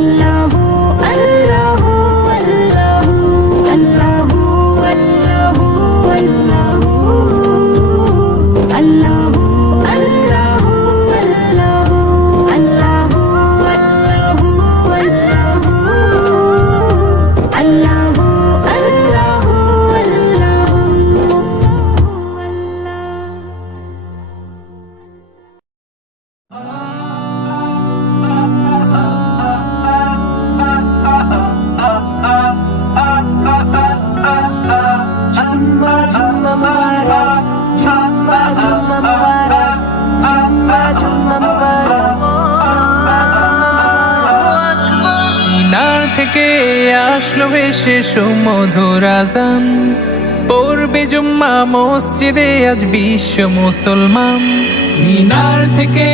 আল্লাহু আল্লাহু আল্লাহু আল্লাহু আল্লাহু আল্লাহু আল্লাহু আল্লাহু আল্লাহু আল্লাহু আল্লাহু আল্লাহু আল্লাহু জুম্মা জুম্মা মুবারক, জুম্মা জুম্মা মুবারক, জুম্মা জুম্মা মুবারক। মিনার থেকে আসলো ভেসে সুমধুর আজান, পড়বে জুম্মা মসজিদে আজ বিশ্ব মুসলমান। মিনার থেকে